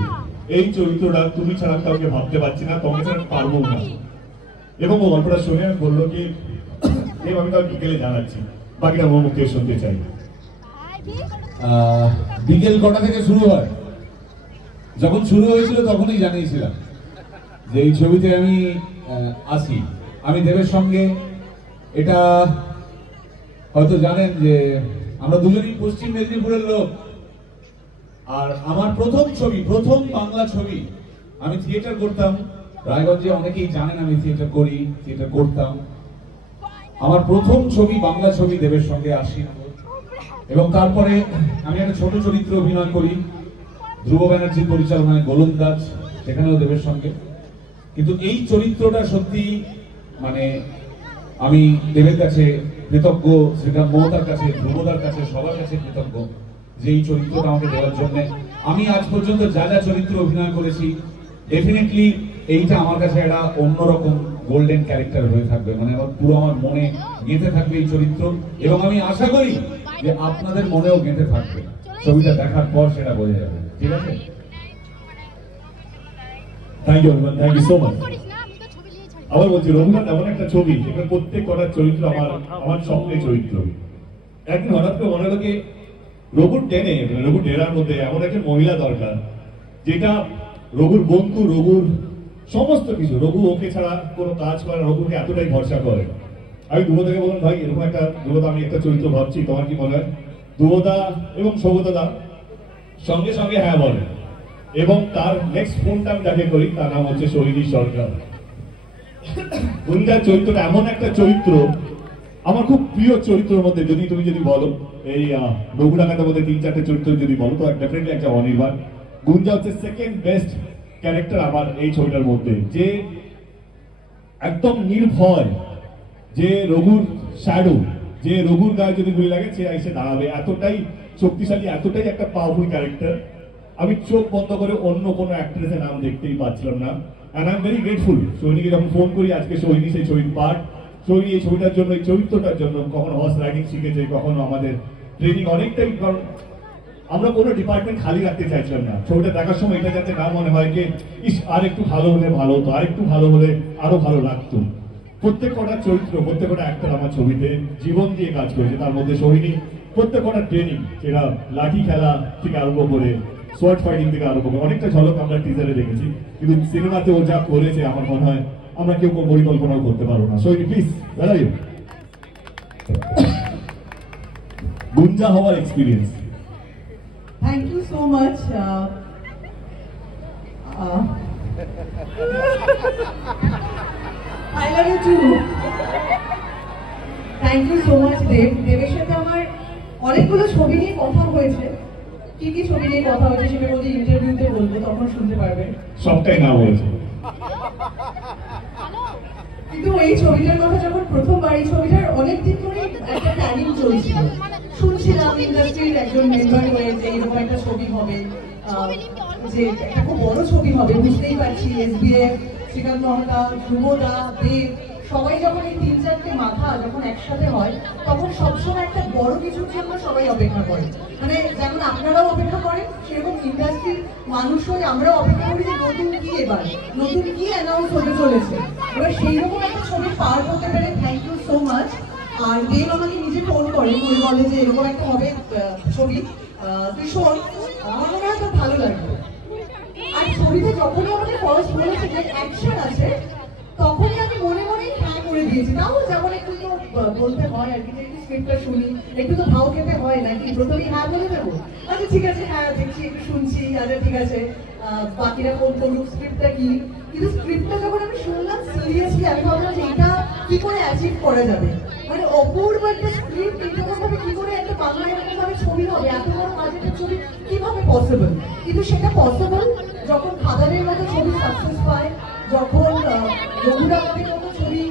এই চরিত্রটা তুমি ছাড়া কাউকে ভাবতে পারছি না, তোমাকে ছাড়া পারবো না। এবং ও গল্পটা শুনে বললো কি আমি তার বিকেলে জানাচ্ছি, বাকিটা আমার মুখে শুনতে চাই। বিকেল কটা থেকে শুরু হয়? যখন শুরু হয়েছিল তখনই জানিয়েছিলাম যে এই ছবিতে আমি আসি। আমি দেবের সঙ্গে, এটা হয়তো জানেন যে আমরা দুজনই পশ্চিম মেদিনীপুরের লোক, আর আমার প্রথম ছবি, প্রথম বাংলা ছবি, আমি থিয়েটার করতাম রায়গঞ্জে, অনেকেই জানেন আমি থিয়েটার করি, থিয়েটার করতাম। আমার প্রথম ছবি বাংলা ছবি দেবের সঙ্গে আসি, এবং তারপরে আমি একটা ছোট চরিত্রে অভিনয় করি ধ্রুব ব্যানার্জির পরিচালনায় গোলন্দাজ, সেখানেও দেবের সঙ্গে। কিন্তু এই চরিত্রটা সত্যি মানে আমি দেবের কাছে কৃতজ্ঞ, শ্রীকান্ত মহতার কাছে, ধ্রুবদার কাছে, সবার কাছে কৃতজ্ঞ যে এই চরিত্রটা আমাকে দেওয়ার জন্য। আমি আজ পর্যন্ত যা যা চরিত্র অভিনয় করেছি, ডেফিনেটলি এইটা আমার কাছে একটা অন্যরকম গোল্ডেন ক্যারেক্টার হয়ে থাকবে, মানে পুরো আমার মনে গেঁথে থাকবে এই চরিত্র, এবং আমি আশা করি যে আপনাদের মনেও গেঁথে থাকবে। ছবিটা দেখার পর সেটা বোঝা যাবে, ঠিক আছে? Thank you, thank you so much. আবার বলছি, রঘুনাথ এমন একটা ছবি যেখানে প্রত্যেক কটার চরিত্র আমার স্বপ্নের চরিত্র। একদিন হঠাৎ করে মনে হলো কি রঘুর টেনে, রঘুর ডেরার মধ্যে এমন একজন মহিলা দরকার যেটা রঘুর বন্ধু, রঘুর সমস্ত কিছু, রঘু ওকে ছাড়া কোনো কাজ করে, রঘুকে এতটাই ভরসা করে। আমি ধ্রুবদাকে বললাম ভাই এরকম একটা, ধ্রুবদা আমি একটা চরিত্র ভাবছি, তোমার কি মনে হয়? ধ্রুবদা এবং সৌগতদা সঙ্গে সঙ্গে হ্যাঁ বলে, এবং তার নেক্সট ফোনটা আমি যাকে করি তার নাম হচ্ছে সোহিনী সরকার। গুঞ্জার চরিত্রটা এমন একটা চরিত্র, আমার খুব প্রিয় চরিত্রের মধ্যে তুমি যদি বলো এই রঘুরাঘাতের মধ্যে 3-4টে চরিত্র যদি বলো তো ডেফিনেটলি একটা অনির্বাণ। গুঞ্জা হচ্ছে সেকেন্ড বেস্ট ক্যারেক্টার আমার এই ছবিটার মধ্যে, যে একদম নির্ভয়, যে রঘুর শ্যাডো, যে রঘুর গায়ে যদি গুলি লাগে সে এসে দাঁড়াবে, এতটাই শক্তিশালী, এতটাই একটা পাওয়ারফুল ক্যারেক্টার। আমি চোখ বন্ধ করে অন্য কোনো অ্যাক্ট্রেসের নাম দেখতেই পাচ্ছিলাম না। And I am very grateful. সোহিনীকে যখন ফোন করি, আজকে সোহিনী সেই ছবির পার্ট। সোহিনী এই ছবিটার জন্য, এই চরিত্রটার জন্য কখনো হর্স রাইডিং শিখেছে, কখনো আমাদের ট্রেনিং অনেকটাই, কারণ আমরা কোনো ডিপার্টমেন্ট খালি রাখতে চাইছিলাম না। ছবিটা দেখার সময় এটা যাতে না মনে হয় যে ইস আর একটু ভালো হলে ভালো হতো, আর একটু ভালো হলে আরো ভালো লাগতো। প্রত্যেক কটা চরিত্র, প্রত্যেক কটা অ্যাক্টর আমার ছবিতে জীবন দিয়ে কাজ করেছে। তার মধ্যে সোহিনী প্রত্যেক কটা ট্রেনিং, যেটা লাঠি খেলা থেকে আরম্ভ করে সোয়ার্ড ফাইটিং থেকে আরম্ভ করে, অনেকটা ঝলক আমরা টিজারে দেখেছি, কিন্তু সিনেমাতে ও যা করেছে আমার মনে হয় আমরা কেউ কোনো পরিকল্পনাও করতে পারবো না। সোহিনী প্লিজ দাঁড়াই, গুঞ্জা হওয়ার experience. Thank you so much. I love you too. Thank you so much, Dev. দেবের সাথে আমার অনেকগুলো ছবি নিয়ে কথা হয়েছে। কি কি ছবি নিয়ে কথা হয়েছে সেটা বলতে ইন্টারভিউতে বলবো, তখন শুনতে পারবেন। সবটাই না বলেছে। কিন্তু এই ছবিটার কথা যখন প্রথমবার, এই ছবিটার অনেকদিন ধরে একটা প্ল্যানিং চলছিল, শুনছিলাম ইন্ডাস্ট্রির একজন মেম্বার হয়ে যে এরকম একটা ছবি হবে, যে একটা খুব বড় ছবি হবে, বুঝতেই পারছি এসবিএফ, শ্রীকান্ত মহতা, ধ্রুবদা, দেব, সবাই যখন এই 3-4টে মাথা যখন একসাথে হয় তখন সবসময় একটা বড় কিছুর জন্য সবাই অপেক্ষা করে। মানে যেমন আপনারাও অপেক্ষা করেন, সেরকম ইন্ডাস্ট্রির মানুষ হয়ে আমরাও অপেক্ষা করি যে নতুন কি এবার, নতুন কি অ্যানাউন্স হতে চলেছে। এবার সেইরকম একটা ছবি পার করতে পেরে থ্যাংক ইউ সো মাচ। আর দেব আমাকে নিজে ফোন করে, বলে যে এরকম একটা হবে ছবি, তুই শোন, আমার মনে হয় তোর ভালো লাগবে। আর ছবিতে যখনই আমাকে ফার্স্ট বলেছে যে অ্যাকশন আছে, তখনই আমি মনে মনেই হ্যাঁ করে দিয়েছি। তাও যেমন একটু তো বলতে হয় আর কি, যে স্ক্রিপ্টটা শুনি, একটু তো ভাও খেতে হয় নাকি, প্রথমেই হ্যাঁ বলে দেবো, আচ্ছা ঠিক আছে হ্যাঁ দেখছি, একটু শুনছি, আচ্ছা ঠিক আছে বাকিরা ফোন করুক, স্ক্রিপ্টটা কি। কিন্তু স্ক্রিপ্টটা যখন আমি শুনলাম সিরিয়াসলি আমি ভাবলাম যে এটা কি করে অ্যাচিভ করা যাবে। মানে অপূর্ব একটা স্ক্রিপ্ট এইরকম ভাবে কি করে একটা বাংলা এরকম ভাবে ছবি হবে, এত বড় বাজেটের ছবি কিভাবে পসিবল? কিন্তু সেটা পসিবল যখন খাদানের মতো ছবি সাকসেস পায়, যখন রঘুরামের মতো ছবি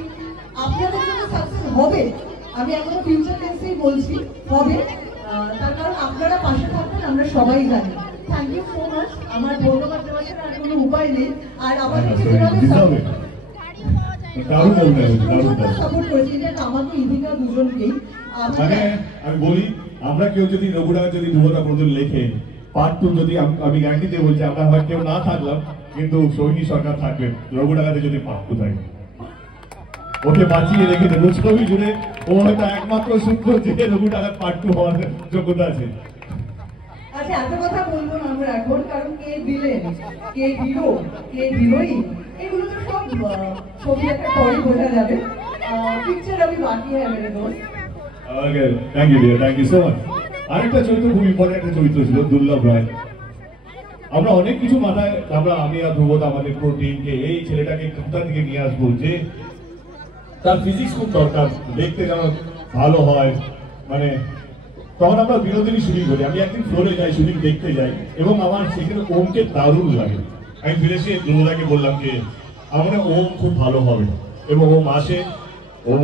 আপনাদের জন্য সাকসেস হবে। আমি এখনো ফিউচার টেন্সেই বলছি হবে, তার কারণ আপনারা পাশে থাকবেন আমরা সবাই জানি। Thank you so much. আমার ধন্যবাদ দেওয়ার আর কোনো উপায় নেই। আর আমাদেরকে সাপোর্ট করেছি এটা আমাকে ইদিকা দুজনকেই। মানে আমি বলি, আমরা কেউ যদি রঘুরাম যদি ধ্রুবদা প্রদুল লেখে পার্ট 2, যদি আমি গ্যারান্টি দিয়ে বলছি, আমরা হয় কেউ না থাকলাম কিন্তু সৈনী সরকার থাকবেন রঘুরাগাতে যদি পার্ট 2 থাকে, ওকে বাঁচিয়ে রেখে দেবো ছবি জুড়ে। ও হয়তো একমাত্র সূত্র যে রঘুরাগাত পার্ট 2 হওয়ার যোগ্যতা আছে। আচ্ছা, এত কথা বলবো না আমরা এখন, কারণ কে ভিলেন, কে হিরো, কে হিরোইন, এগুলো তো সব ছবি একটা পরে বোঝা যাবে। পিকচার আমি বাকি হ্যাঁ মেরে দোস্ত। Okay, thank you dear, thank you so much. আরেকটা চরিত্র খুব ইম্পর্টেন্ট একটা চরিত্র ছিল দুর্লভ রায়। আমরা অনেক কিছু মাথায়, আমি আর ধ্রুবদা আমাদের পুরো টিমকে এই ছেলেটাকে কোথা থেকে নিয়ে আসবো, যে তার ফিজিক্স খুব দরকার, দেখতে যেন ভালো হয়। মানে তখন আমরা বিনোদিনী শুটিং করি, আমি একদিন ফ্লোরে যাই, শুটিং দেখতে যাই, এবং আমার সেখানে ওমকে দারুণ লাগে। আমি ফিরে এসে ধ্রুবদাকে বললাম যে আমার ওম খুব ভালো হবে, এবং ওম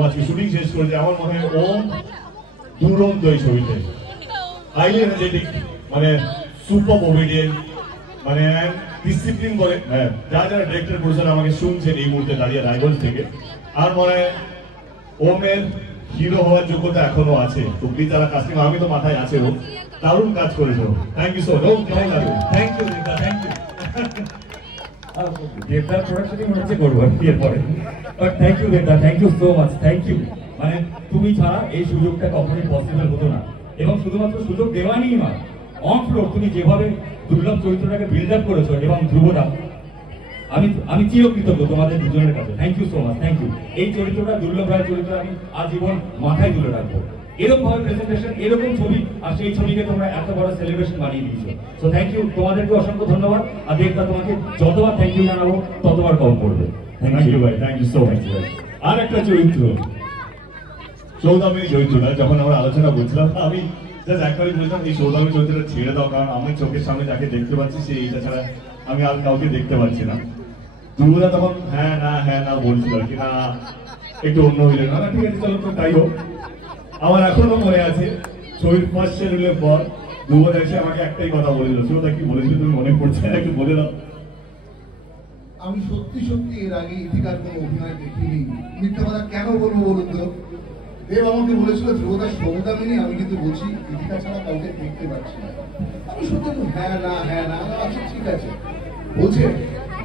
আজকে শুটিং শেষ করেছে। আমার মনে হয় ওম দুরন্ত এই ছবিতে, হাইলি এনার্জেটিক, মানে সুপার ওবিডিয়েন্ট, মানে ডিসিপ্লিন করে। হ্যাঁ, যারা ডিরেক্টর প্রডিউসার আমাকে শুনছেন এই মুহূর্তে দাঁড়িয়ে রায়গঞ্জ থেকে, আর মনে হয় ওমের হিরো হওয়ার যোগ্যতা এখনো আছে। তো প্লিজ যারা কাস্টিং, আমি তো মাথায় আছে, ও দারুণ কাজ করেছো। Thank you so much. কেমন লাগলো? থ্যাংক ইউ দেবদা, থ্যাংক ইউ। দেবদার প্রোডাকশনই মনে হচ্ছে করবো এরপরে, বাট থ্যাংক ইউ দেবদা, thank you so much, thank you. মানে তুমি ছাড়া এই সুযোগটা কখনোই পসিবল হতো না, এবং শুধুমাত্র সুযোগ দেওয়া নেই না, অন ফ্লোর তুমি যেভাবে দুর্লভ চরিত্রটাকে বিল্ড আপ করেছো, এবং ধ্রুবদা, আমি চিরকৃতজ্ঞ তোমাদের দুজনের কাছে। Thank you so much, thank you. এই চরিত্রটা, দুর্লভ রায় চরিত্র, আমি আজীবন মাথায় তুলে রাখবো। এরকম ভাবে প্রেজেন্টেশন, এরকম ছবি, আর সেই ছবিকে তোমরা এত বড় সেলিব্রেশন বানিয়ে দিয়েছো। সো থ্যাংক ইউ, তোমাদেরকে অসংখ্য ধন্যবাদ। আর দেবদা, তোমাকে যতবার থ্যাংক ইউ জানাবো ততবার কম করবে। থ্যাংক ইউ ভাই, থ্যাংক ইউ সো মাচ। আর একটা চরিত্র, সৌদামিনী চরিত্রটা যখন আমরা আলোচনা করছিলাম, আমি জাস্ট একবারই বলতাম এই সৌদামিনী চরিত্রটা ছেড়ে দাও, কারণ আমি চোখের সামনে যাকে দেখতে পাচ্ছি সে এইটা ছাড়া আমি আর কাউকে দেখতে পাচ্ছি না। ধ্রুবদা তখন হ্যাঁ না বলছিল আর কি, না একটু অন্য হইলে না, ঠিক আছে চলো তো তাই হোক। আমার এখনো মনে আছে ছবির ফার্স্ট শেডিউলের পর ধ্রুবদা এসে আমাকে একটাই কথা বলেছিল। সৌদা কি বলেছিল তুমি মনে পড়ছে না, একটু বলে দাও। আমি সত্যি এর আগে ইতিকার কোনো অভিনয় দেখিনি। মিথ্যা কথা কেন বলবো বলুন তো? দেব আমাকে বলেছিল ধ্রুবদা সৌদামিনী, আমি কিন্তু বলছি ইতিকা ছাড়া কাউকে দেখতে পাচ্ছি না। আমি সত্যি তো হ্যাঁ না, আচ্ছা ঠিক আছে, বলছে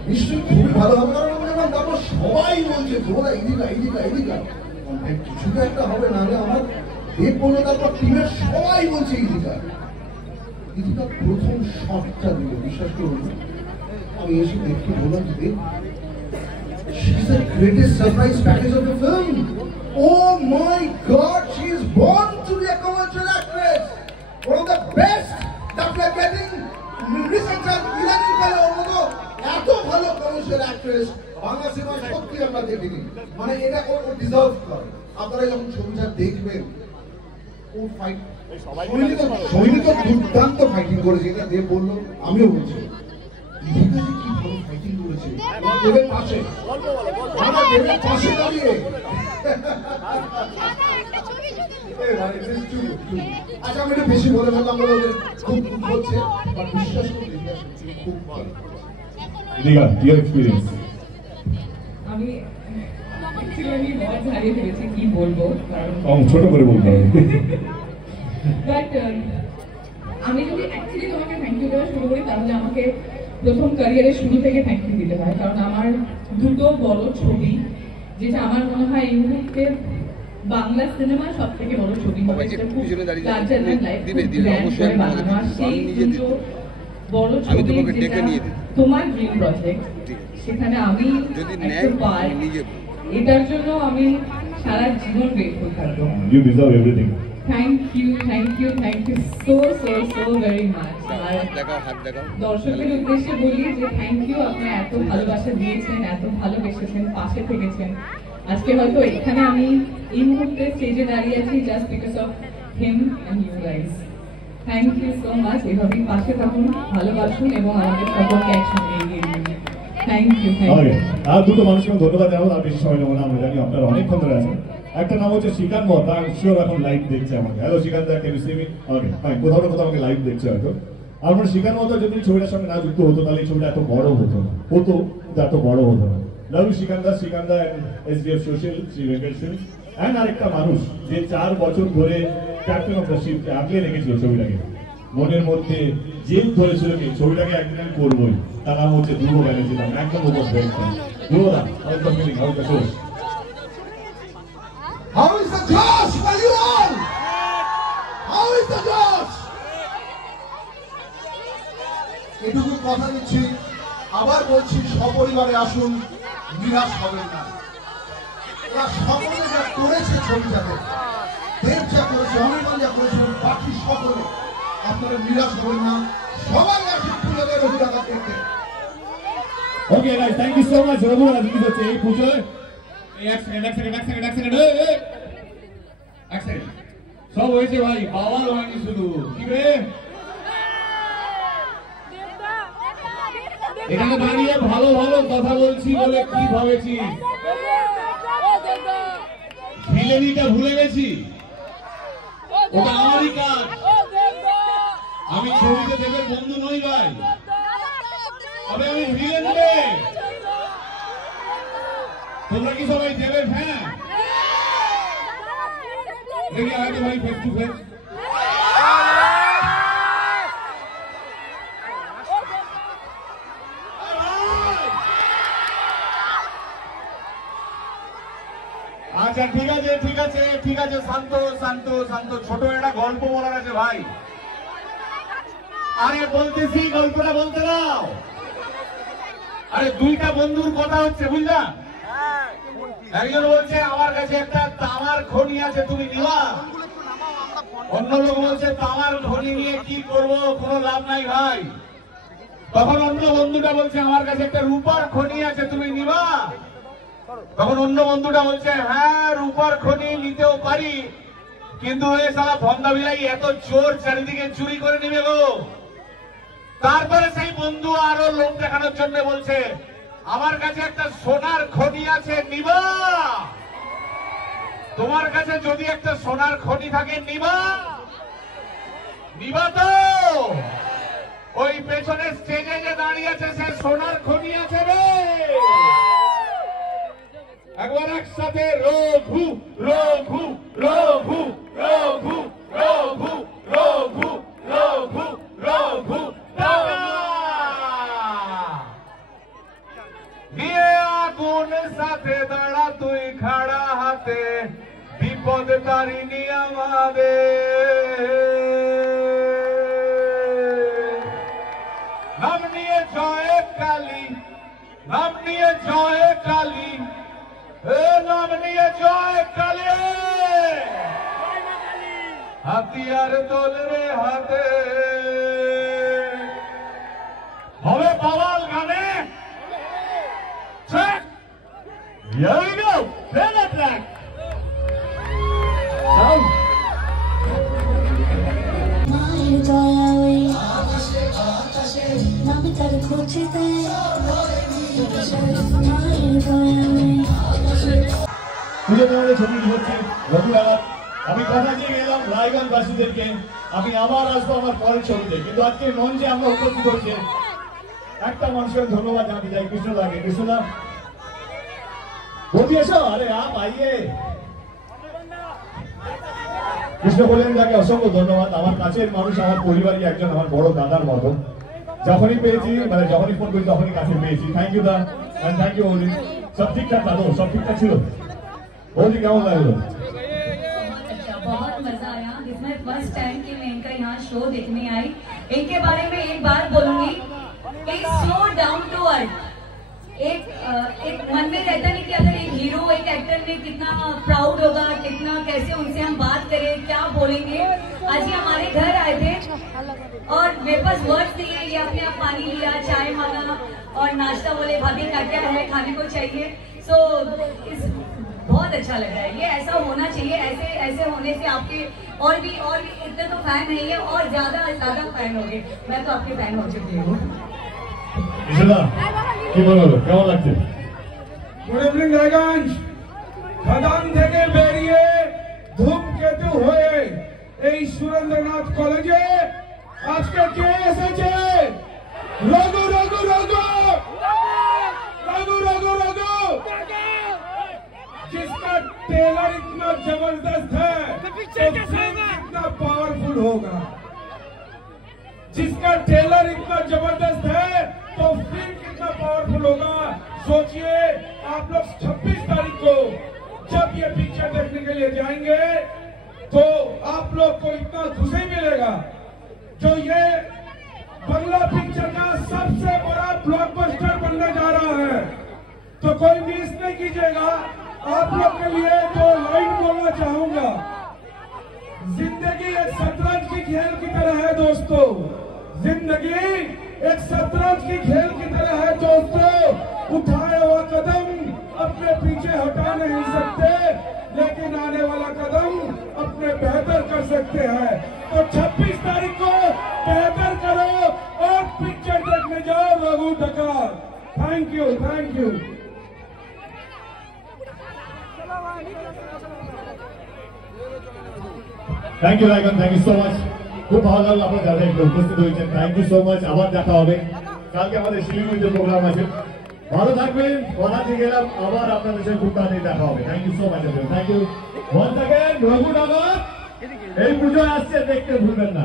নিশ্চয়ই খুবই ভালো হবে, কারণ তারপর সবাই বলছে ধ্রুবদা ইদিকা, কিছু তো একটা হবে, না হলে আমার দেব বললো, তারপর টিমের সবাই বলছে ইদিকা প্রথম শটটা দিল, বিশ্বাস করুন। আমি এসে দেখে বললাম যে she is the greatest surprise package of the film. Oh my God, she is born to be a commercial actress. One of the best that we are getting. Recent time, ইরানি কালে ওর মতো এত ভালো কমার্শিয়াল অ্যাক্ট্রেস বাংলা সিনেমা সত্যি আমরা দেখিনি। মানে এটা ও ডিজার্ভ করে। আপনারা যখন ছবিটা দেখবেন, ও ফাইট, সৈনিক দুর্দান্ত ফাইটিং করেছে, এটা দেব বললো, আমিও বলছি ইদিকাজি কি ভালো ফাইটিং করেছে দেবের পাশে, আমার দেবের পাশে দাঁড়িয়ে। আচ্ছা, আমি একটু বেশি বলে ফেললাম বলে ওদের খুব দুঃখ হচ্ছে, বাট বিশ্বাস করে খুব ভালো। আমি হারিয়ে ফেলেছি, কি বলবো, ছোট করে বলতে হবে। বাট আমি যদি অ্যাকচুয়ালি তোমাকে থ্যাংক ইউ দেওয়া শুরু করি, তাহলে আমাকে প্রথম ক্যারিয়ারের শুরু থেকে থ্যাংক ইউ দিতে হয়, কারণ আমার দুটো বড় ছবি, যেটা আমার মনে হয় এই মুহূর্তে বাংলা সিনেমার সব থেকে বড় ছবি, সেই দুটো বড় ছবি, তোমার ড্রিম প্রজেক্ট, সেখানে আমি এটার জন্য আমি সারা জীবন গ্রেটফুল থাকবো। You deserve everything. Thank you so very much. আর দর্শকের উদ্দেশ্যে বলি যে থ্যাংক ইউ, আপনি এত ভালোবাসা দিয়েছেন, এত ভালোবেসেছেন, পাশে থেকেছেন, আজকে হয়তো এখানে আমি এই মুহূর্তে স্টেজে দাঁড়িয়ে আছি just because of him and you guys. Thank you so much. এভাবেই পাশে থাকুন, ভালোবাসুন এবং আমাদের সকলকে একসঙ্গে এগিয়ে নিন। Thank you. আর দুটো মানুষকে ধন্যবাদ জানাবো, আর বেশি সময় নেবো না, আমরা জানি আপনারা অনেকক্ষণ ধরে আছেন। একটা নাম হচ্ছে শ্রীকান্ত মত, আমি শিওর এখন লাইভ দেখছে আমাকে। Hello Srikanth, can you see me? Okay fine, কোথাও না কোথাও আমাকে লাইভ দেখছে হয়তো। আমার শ্রীকান্ত মত যদি ছবিটার সঙ্গে না যুক্ত হতো তাহলে এই ছবিটা এত বড় হতো না, কিন্তু এত বড় হতো না। Love you Srikanth and SDF social, Shri Venkatesh and আরেকটা মানুষ যে 4 বছর ধরে ক্যাপ্টেন অফ দ্য শিপকে আগলে রেখেছিল ছবিটাকে, মনের মধ্যে জেদ ধরেছিল কি ছবিটাকে একদিন আমি করবোই। তার নাম হচ্ছে ধ্রুব ব্যানার্জি, নাম একদম উপর ধ্রুবদা। How is the Josh for you all? How is the Josh? এটুকু কথা দিচ্ছি, আবার বলছি সপরিবারে আসুন, নিরাশ হবেন না। ওরা সকলে যা করেছে ছবিটাতে, দেব যা করেছে, অনির্বাণ যা করেছে, বাকি সকলে, আপনারা নিরাশ হবেন না। সবাই আসুন পুজোতে রঘুদাদা দেখতে। Okay guys, thank you so much. রঘুদাদা কি হচ্ছে এই পুজোয়? এক সেকেন্ড সব হয়েছে ভাই, পাওয়ার হয়নি শুধু। কি রে এখানে দাঁড়িয়ে ভালো ভালো কথা বলছি বলে কি ভাবেছিস? ভিলেনিটা ভুলে গেছি, ওটা আমারই কাজ। আমি ছবিতে দেবের বন্ধু নই ভাই, তবে আমি ভিলেন রে। তোমরা কি সবাই দেবের ফ্যান? দেখি আগে ভাই ফেস টু ফেস। আচ্ছা ঠিক আছে ঠিক আছে ঠিক আছে, শান্ত শান্ত শান্ত। ছোট একটা গল্প বলার আছে ভাই। আরে বলতেছি, গল্পটা বলতে দাও। আরে দুইটা বন্ধুর কথা হচ্ছে, বুঝলা? একজন বলছে আমার কাছে একটা তামার খনি আছে, তুমি নিবা? অন্য লোক বলছে তামার খনি নিয়ে কি করব, কোনো লাভ নাই ভাই। তখন অন্য বন্ধুটা বলছে আমার কাছে একটা রূপার খনি আছে, তুমি নিবা? তখন অন্য বন্ধুটা বলছে হ্যাঁ রূপার খনি নিতেও পারি, কিন্তু এ সালা ভন্দা বিলাই এত চোর চারিদিকে চুরি করে নিবে গো। তারপরে সেই বন্ধু আরো লোক দেখানোর জন্য বলছে আমার কাছে একটা সোনার খনি আছে, নিবা? তোমার কাছে যদি একটা সোনার খনি থাকে নিবা? নিবা তো? ওই পেছনে স্টেজে যে দাঁড়িয়ে আছে সে সোনার খনি আছে রে। একবার একসাথে রঘু রঘু রঘু রঘু রঘু রঘু রঘু রঘু নিয়ে আগুন সাথে দাঁড়া তুই খাড়া হাতে, বিপদ তারিণী আমাদের। নাম নিয়ে জয় কালী, নাম নিয়ে জয় কালী, নাম নিয়ে জয় কালী। হাতিয়ার তোল রে হাতে, হবে পাওয়াল গানে। Here we go. Play the track. Sound. ছবি হচ্ছে রঘুদাদা। আমি কথা দিয়ে গেলাম রায়গঞ্জবাসীদেরকে, আমি আবার আসবো আমার পরের ছবিতে, কিন্তু আজকে মঞ্চে আমরা উপস্থিত হচ্ছে একটা মানুষের ধন্যবাদ জানাতে চাই, কৃষ্ণদাকে। কৃষ্ণদা বলছি এসো। আরে আপ আইয়ে। কৃষ্ণ বলেন যাকে অসংখ্য ধন্যবাদ। আমার কাছের মানুষ, আমার পরিবারই একজন, আমার বড় দাদার মতো। যখনই পেয়েছি, মানে যখনই ফোন করি তখনই কাছে পেয়েছি। থ্যাংক ইউ দা, এন্ড থ্যাংক ইউ ওলি। সব ঠিকঠাক দাদু, সব ঠিকঠাক ছিল? ওলি কেমন লাগলো? बहुत मजा आया। इसमें फर्स्ट टाइम कि मैं इनका यहाँ शो देखने आई। इनके बारे में एक बात बोलूंगी कि सो डाउन टू अर्थ। एक मन में रहता नहीं कि अगर एक हीरो एक एक्टर में कितना प्राउड होगा, कितना कैसे उनसे हम बात करें, क्या बोलेंगे। आज ये हमारे घर आए थे और मेरे पास वर्ड्स नहीं है। ये अपने आप पानी लिया, चाय मांगा और नाश्ता बोले भाभी क्या क्या है खाने को चाहिए। सो इस बहुत अच्छा लग रहा है। ये ऐसा होना चाहिए, ऐसे ऐसे होने से आपके और भी इतने तो फैन नहीं है और ज्यादा फैन हो गए। मैं तो आपके फैन हो चुकी हूँ। কেমন লাগছে? Good evening Raiganj. খাদান থেকে বেরিয়ে ধূমকেতু হয়ে এই সুরেন্দ্রনাথ কলেজে আজকে কে এসেছে? রঘু রঘু রঘু রঘু রঘু রঘু, जिसका टेलर इतना जबरदस्त है तो फिल्म कितना पावरफुल होगा। जिसका टेलर इतना जबरदस्त है तो फिल्म कितना पावरफुल होगा। सोचिए आप लोग 26 तारीख को जब ये पिक्चर देखने के लिए जाएंगे तो आप लोग को इतना खुशी मिलेगा। जो ये बंगला पिक्चर का सबसे बड़ा ब्लॉकबस्टर बनने जा रहा है, तो कोई मिस नहीं कीजिएगा। आप लोग के लिए जो लाइन बोलना चाहूंगा, जिंदगी एक शतरंज की खेल की तरह है दोस्तों। जिंदगी एक शतरंज की खेल की तरह है दोस्तों। उठाया हुआ कदम अपने पीछे हटा नहीं सकते, लेकिन आने वाला कदम अपने बेहतर कर सकते हैं। तो 26 तारीख को बेहतर करो और पिक्चर देखने जाओ रघु डकार। Thank you, thank you. Thank you Raiganj, thank you so much. খুব ভালো লাগলো আপনার যারা একটু উপস্থিত হয়েছেন। Thank you so much. আবার দেখা হবে কালকে, আমাদের শিলিগুড়িতে প্রোগ্রাম আছে। ভালো থাকবেন। ওনাতে গেলাম, আবার আপনাদের সাথে খুব তাড়াতাড়ি দেখা হবে। Thank you so much. Thank you once again. Raghunagar এই পুজো আসছে, দেখতে ভুলবেন না।